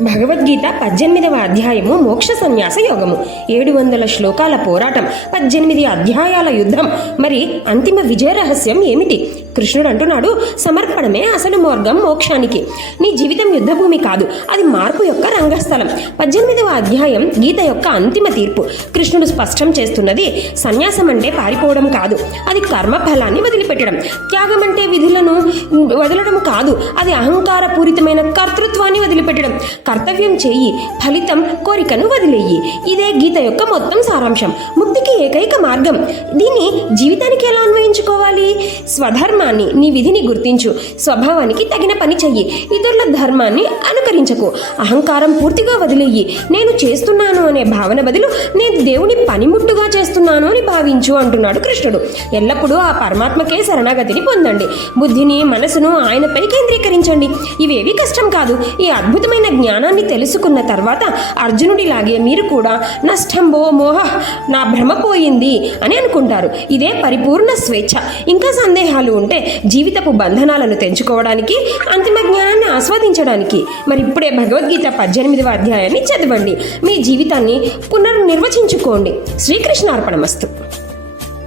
భగవద్గీత పద్దెనిమిదవ అధ్యాయము మోక్ష సన్యాస యోగము. ఏడు వందల శ్లోకాల పోరాటం పద్దెనిమిది అధ్యాయాల యుద్ధం. మరి అంతిమ విజయ రహస్యం ఏమిటి? కృష్ణుడు అంటున్నాడు సమర్పణమే అసలు మార్గం మోక్షానికి. నీ జీవితం యుద్ధభూమి కాదు అది మార్పు యొక్క రంగస్థలం. పద్దెనిమిదవ అధ్యాయం గీత యొక్క అంతిమ తీర్పు. కృష్ణుడు స్పష్టం చేస్తున్నది సన్యాసం అంటే పారిపోవడం కాదు అది కర్మ ఫలాన్ని వదిలిపెట్టడం. త్యాగం అంటే విధులను వదలడం కాదు అది అహంకారపూరితమైన కర్తృత్వాన్ని వదిలిపెట్టడం. కర్తవ్యం చేయి ఫలితం కోరికను వదిలేయి. ఇదే గీత యొక్క మొత్తం సారాంశం. ముక్తికి ఏకైక మార్గం. దీన్ని జీవితానికి ఎలా అన్వయించుకో స్వధర్మాన్ని నీ విధిని గుర్తించు. స్వభావానికి తగిన పని చెయ్యి. ఇతరుల ధర్మాన్ని అనుకరించకు. అహంకారం పూర్తిగా వదిలేయి. నేను చేస్తున్నాను అనే భావన బదులు నేను దేవుని పనిముట్టుగా చేస్తున్నాను అని భావించు అంటున్నాడు కృష్ణుడు. ఎల్లప్పుడూ ఆ పరమాత్మకే శరణాగతిని పొందండి. బుద్ధిని మనసును ఆయనపై కేంద్రీకరించండి. ఇవేవి కష్టం కాదు. ఈ అద్భుతమైన జ్ఞానాన్ని తెలుసుకున్న తర్వాత అర్జునుడిలాగే మీరు కూడా నష్టంబో మోహ నా భ్రమ పోయింది అని అనుకుంటారు. ఇదే పరిపూర్ణ స్వేచ్ఛ. ఇంకా సందేహాలు ఉంటే జీవితపు బంధనాలను తెంచుకోవడానికి అంతిమ జ్ఞానాన్ని ఆస్వాదించడానికి. మరి ఇప్పుడే భగవద్గీత పద్దెనిమిదవ అధ్యాయాన్ని చదవండి. మీ జీవితాన్ని పునర్నిర్వచించుకోండి. శ్రీకృష్ణార్పణమస్తు.